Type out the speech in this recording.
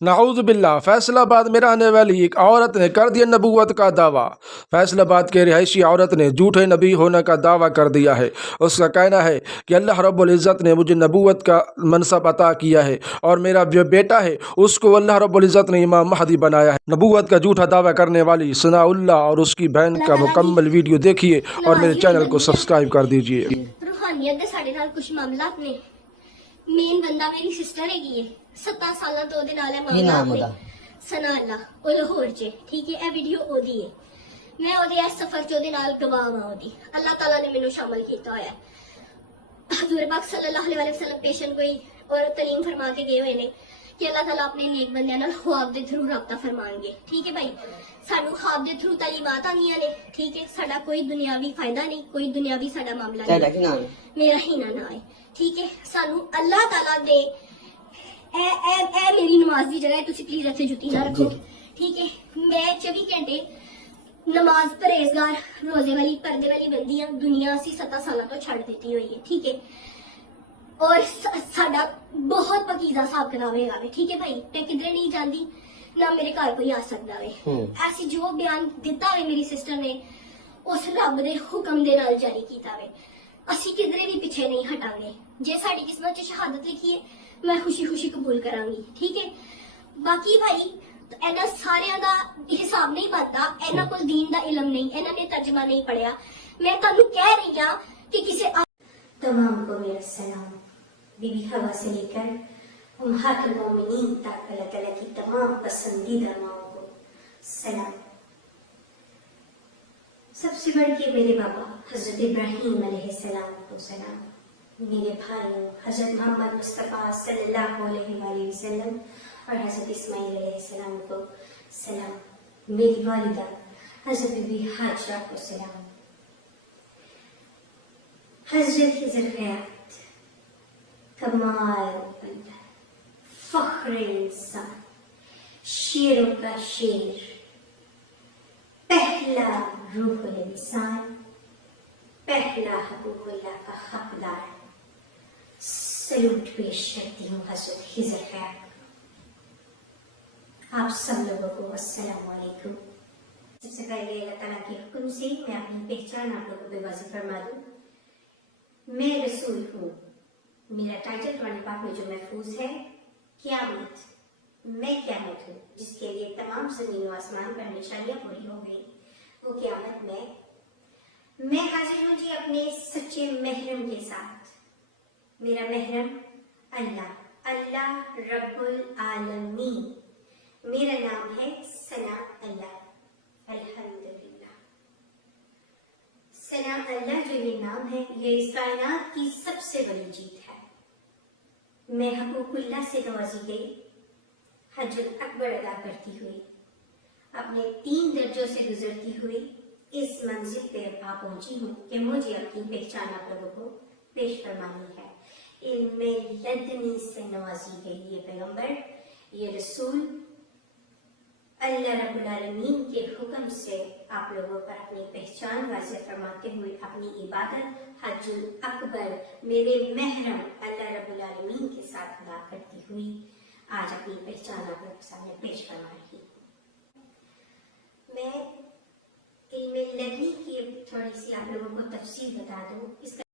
नाऊज़ बिल्लाह। फैसलाबाद में रहने वाली एक औरत ने कर दिया नबूवत का दावा। फैसलाबाद के रिहायशी औरत ने झूठे नबी होने का दावा कर दिया है। उसका कहना है कि अल्लाह रब्बुल इज़्ज़त ने मुझे नबूवत का मनसब अता किया है और मेरा जो बेटा है उसको अल्लाह रब्बुल इज़्ज़त ने इमाम महदी बनाया है। नबूवत का झूठा दावा करने वाली सनाउल्लाह और उसकी बहन का मुकम्मल वीडियो देखिए और मेरे चैनल को सब्सक्राइब कर दीजिए। रूहानियत दे साडे नाल कुछ मामलात ने। मेन बंदा मेरी सिस्टर हैगी है, 7 साल तो ओदे नाल है की नाम मामला ओदा? सनाला ओ लाहौर च, ठीक है। ए वीडियो ओदी है, मैं ओदे इस सफर च ओदे नाल गवाह हां। ओदी अल्लाह ताला ने मेनू शामिल कीता होया। हजूर पाक सल्लल्लाहु अलैहि वसल्लम पेशन कोई और तलीम फरमा के गए हुए ने कि अल्लाह ताला अपने नेक बंदियां नाल ख्वाब दे थ्रू राबता फरमाएंगे, ठीक है भाई। सानू ख्वाब दे थ्रू तालीमात आंदियां ने, ठीक है। साडा कोई दुनियावी फायदा नहीं, कोई दुनियावी साडा मामला तेरा नहीं। की नाम है? मेरा ही ना है, ठीक है। सानू अल्लाह ताला दे ए मेरी नमाज दी जगह है, तुसी प्लीज इत्थे जुत्ती ना रखो, ठीक है। मैं 24 घंटे नमाज परहेजगार रोजे वाली पर्दे वाली बंदी हां। दुनिया असी 7 साल तो छड़ देती हुई है, ठीक है। और साडा बहुत पकीजा हिसाब किताब हैगा वे, ठीक है भाई। मैं किधरे नहीं जाती, ना मेरे घर कोई आ सकता वे। ऐसी जो बयान दिता वे मेरी सिस्टर ने उस रब दे हुक्म दे नाल जारी कीता वे। असी किधरे भी पीछे नहीं हटांगे। जे साडी किस्मत च शहादत लिखी है, मैं खुशी खुशी कबूल करांगी, ठीक है। बाकी भाई इन्हां सारियां दा हिसाब नहीं बनता, इन्हां कोल दीन दा इल्म नहीं, इन्हां ने तर्जमा नहीं पढ़िया। मैं तुहानू कह रही हां कि किसी तमाम को मेरा सलाम। बीबी हवा से लेकर उम्महातुल मोमिनीन तक अल्लाह ताला की तमाम पसंदीदा माओं को सलाम। सबसे बढ़ के मेरे बाबा हजरत इब्राहीम अलैहिस्सलाम को सलाम। मेरे भाइयों हजरत मोहम्मद मुस्तफ़ा सल्लल्लाहु अलैहि वसल्लम और हजरत इस्माइल अलैहिस्सलाम को सलाम। मेरी वालिदा हजरत बीबी हाजरा को सलाम। हजरत हिजरत कमाल बंदा, फख्र इंसान, शेरों का शेर, पहला रूहुल इंसान, पहला हकूकुल्लाह का हकदार। सलूट पेश करती हूँ हजरत हिजरत। आप सब लोगों को अस्सलाम वालेकुम। सबसे पहले अल्लाह ताला के हुक्म से मैं अपनी पहचान आप लोगों को वाज़ेह फरमा दूं। मैं रसूल हूँ। मेरा टाइटल कुरान पाक में जो महफूज है, क़यामत। मैं क़यामत हूँ जिसके लिए तमाम ज़मीन व आसमान पर निशानियां पूरी हो गई। वो क़यामत में मैं हाजिर हूँ जी अपने सच्चे महरम के साथ। मेरा महरम अल्लाह, अल्लाह रब्बुल आलमीन। मेरा नाम है सना अल्लाह। अल्हम्दुलिल्लाह। सना अल्लाह जो ये नाम है, ये इस कायनात की सबसे बड़ी जीत है। मैं हकूकुल्लाह से नवाजी गई, हज्जुल अकबर अदा करती हुई, अपने 3 दर्जों से गुजरती हुई इस मंजिल पे आ पहुंची हूँ कि मुझे अपनी पहचान आप लोगों को पेश फरमानी है। इल्मे लदनी से नवाजी गई ये पैगंबर, ये रसूल अल्लाह रब्बुल आलमीन के हुक्म से आप लोगों पर अपनी पहचान वाज़ेह फरमाते हुए अपनी इबादत हज्जुल अकबर मेरे महरम अल्लाह रब्बुल आलमीन के साथ अदा करती हुई आज अपनी पहचान आप लोगों के सामने पेश फरमा रही हूँ। मैं इल्मे लदनी की थोड़ी सी आप लोगों को तफसील बता दूँ। इसका